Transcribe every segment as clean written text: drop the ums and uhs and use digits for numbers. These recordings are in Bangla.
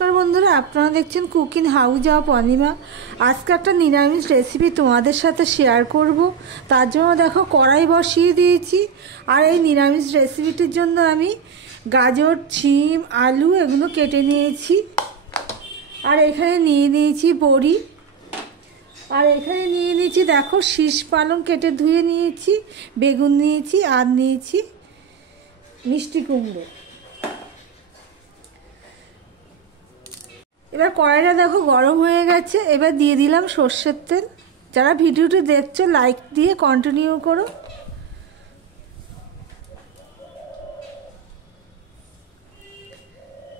নমস্কার বন্ধুরা, আপনারা দেখছেন কুকিং হাউস অফ অনিমা। আজকে একটা নিরামিষ রেসিপি তোমাদের সাথে শেয়ার করব। তার জন্য দেখো কড়াই বসিয়ে দিয়েছি। আর এই নিরামিষ রেসিপিটির জন্য আমি গাজর, শিম, আলু এগুলো কেটে নিয়েছি। আর এখানে নিয়ে নিয়েছি বড়ি। আর এখানে নিয়ে নিয়েছি দেখো শীষ পালং কেটে ধুয়ে নিয়েছি, বেগুন নিয়েছি, আর নিয়েছি মিষ্টি কুমড়ো। এবার কড়াইটা দেখো গরম হয়ে গেছে। এবার দিয়ে দিলাম সর্ষের তেল। যারা ভিডিওটি দেখছো লাইক দিয়ে কন্টিনিউ করো।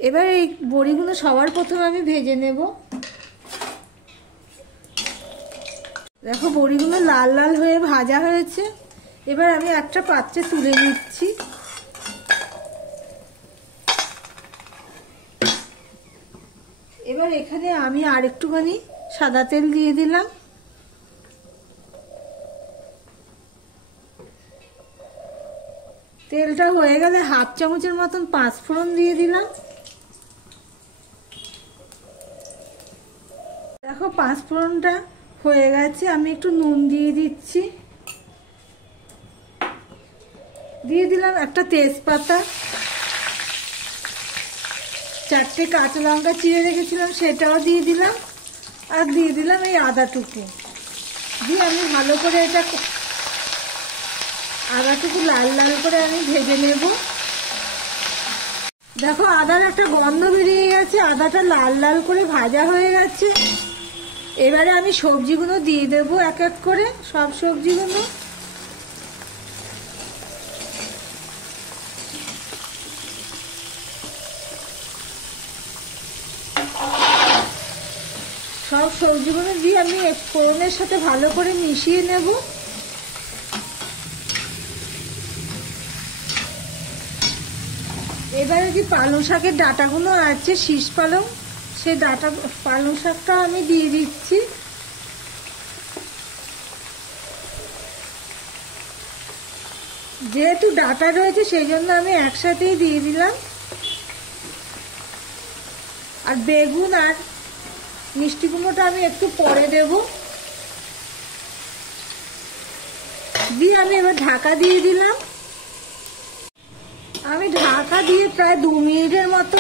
এবার এই বড়িগুলো সবার প্রথমে আমি ভেজে নেব। দেখো বড়িগুলো লাল লাল হয়ে ভাজা হয়েছে। এবার আমি একটা পাত্রে তুলে নিচ্ছি। এবার এখানে আমি আর একটুখানি সাদা তেল দিয়ে দিলাম। তেলটা হয়ে গেলে হাফ চামচের মতন পাঁচফোড়ন দিয়ে দিলাম। দেখো পাঁচফোড়নটা হয়ে গেছে। আমি একটু নুন দিয়ে দিচ্ছি। দিয়ে দিলাম একটা তেজপাতা, চারটে কাঁচা লঙ্কা চিড়ে রেখেছিলাম সেটাও দিয়ে দিলাম। আর দিয়ে দিলাম এই আদাটুকু। দিয়ে আমি ভালো করে এটা আদাটুকু লাল লাল করে আমি ভেজে নেব। দেখো আদার একটা গন্ধ বেরিয়ে গেছে, আদাটা লাল লাল করে ভাজা হয়ে গেছে। এবারে আমি সবজিগুলো দিয়ে দেবো এক এক করে, সব সবজিগুলো। সব সবজিগুলো দিয়ে আমি ফোড়নের সাথে ভালো করে মিশিয়ে নেব। এবারে যে পালং শাকের ডাঁটাগুলো আছে, শীষ পালং, সেই পালং শাকটা আমি দিয়ে দিচ্ছি। যেহেতু ডাঁটা রয়েছে সেই জন্য আমি একসাথেই দিয়ে দিলাম। আর বেগুন আর মিষ্টি কুমড়োটা আমি একটু পরে দেব। দিয়ে আমি এবার ঢাকা দিয়ে দিলাম। আমি ঢাকা দিয়ে প্রায় 2 মিনিটের মতো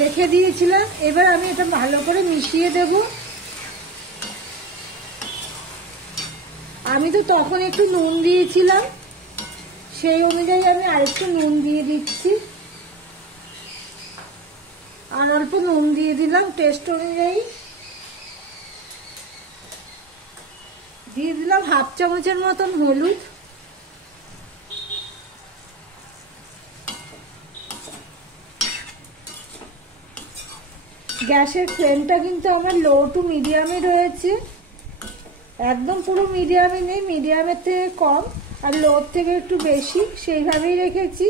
রেখে দিয়েছিলাম। এবার আমি এটা ভালো করে মিশিয়ে দেব। আমি তো তখন একটু নুন দিয়েছিলাম, সেই অনুযায়ী আমি আরেকটু নুন দিয়ে দিচ্ছি। আর অল্প নুন দিয়ে দিলাম টেস্ট অনুযায়ী। দিয়ে দিলাম হাফ চামচের মতন হলুদ। গ্যাসের ফ্লেমটা কিন্তু আমার লো টু মিডিয়ামে রয়েছে, একদম পুরো মিডিয়ামে নেই, মিডিয়ামের থেকে কম আর লোর থেকে একটু বেশি, সেইভাবেই রেখেছি।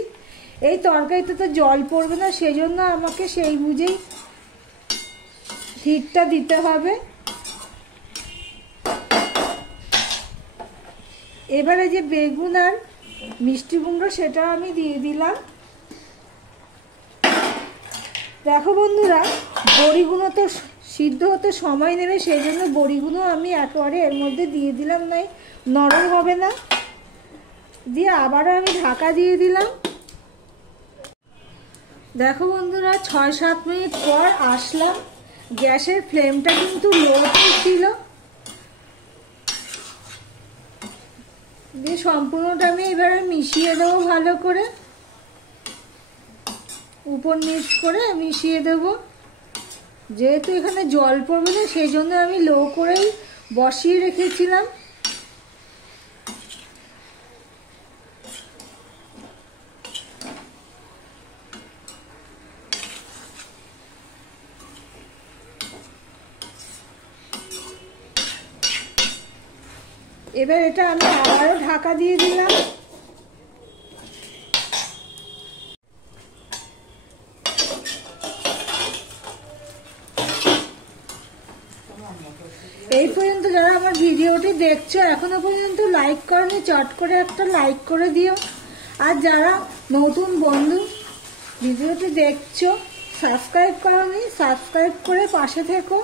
এই তরকারিতে তো জল পড়বে না, সেই জন্য আমাকে সেই বুঝেই হিটটা দিতে হবে। এবারে যে বেগুন আর মিষ্টি কুমড়ো সেটাও আমি দিয়ে দিলাম। দেখো বন্ধুরা, বড়িগুলো তো সিদ্ধ হতে সময় নেবে, সেই জন্য বড়িগুলো আমি একেবারে এর মধ্যে দিয়ে দিলাম, নাই নরম হবে না। দিয়ে আবারও আমি ঢাকা দিয়ে দিলাম। দেখো বন্ধুরা, 6-7 মিনিট পর আসলাম। গ্যাসের ফ্লেমটা কিন্তু লোতে ছিল। দিয়ে সম্পূর্ণটা আমি এবারে মিশিয়ে দেবো ভালো করে, উপর নিচ করে মিশিয়ে দেব। যেহেতু এখানে জল পড়বে না সেই জন্য আমি লো করেই বসিয়ে রেখেছিলাম। এবার এটা আমি আবারও ঢাকা দিয়ে দিলাম। এই পর্যন্ত যারা আমার ভিডিওটি দেখছো এখনো পর্যন্ত লাইক করনি, চট করে একটা লাইক করে দিও। আর যারা নতুন বন্ধু ভিডিওটি দেখছো, সাবস্ক্রাইব করোনি, সাবস্ক্রাইব করে পাশে থেকো।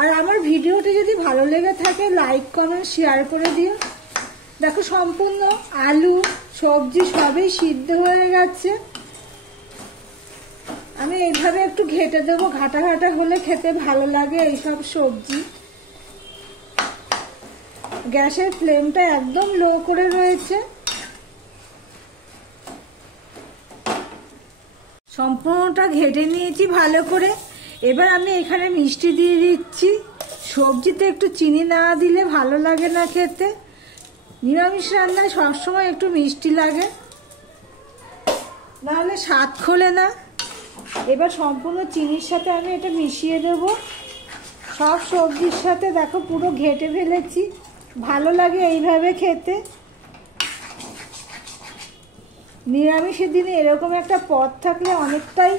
আর আমার ভিডিওটি যদি ভালো লেগে থাকে লাইক কমেন্ট শেয়ার করে দিও। দেখো সম্পূর্ণ আলু সবজি সবই সিদ্ধ হয়ে গেছে। আমি এইভাবে একটু ঘেটে দেবো, ঘাটা ঘাটা হলে খেতে ভালো লাগে এইসব সবজি। গ্যাসের ফ্লেমটা একদম লো করে রয়েছে। সম্পূর্ণটা ঘেটে নিয়েছি ভালো করে। এবার আমি এখানে মিষ্টি দিয়ে দিচ্ছি। সবজিতে একটু চিনি না দিলে ভালো লাগে না খেতে। নিরামিষ রান্নায় সবসময় একটু মিষ্টি লাগে, নাহলে স্বাদ খোলে না। এবার সম্পূর্ণ চিনির সাথে আমি এটা মিশিয়ে দেব সব সবজির সাথে। দেখো পুরো ঘেটে ফেলেছি, ভালো লাগে এইভাবে খেতে। নিরামিষের দিনে এরকম একটা পদ থাকলে অনেকটাই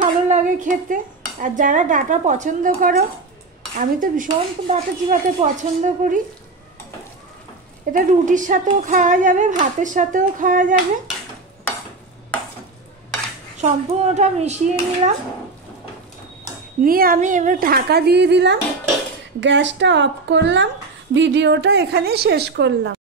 ভালো লাগে খেতে। আর যারা ডাঁটা পছন্দ করো, আমি তো ভীষণ ডাঁটা চিবাতে পছন্দ করি। এটা রুটির সাথেও খাওয়া যাবে, ভাতের সাথেও খাওয়া যাবে। সম্পূর্ণটা মিশিয়ে নিলাম, নিয়ে আমি এবার ঢাকা দিয়ে দিলাম, গ্যাসটা অফ করলাম, ভিডিওটা এখানে শেষ করলাম।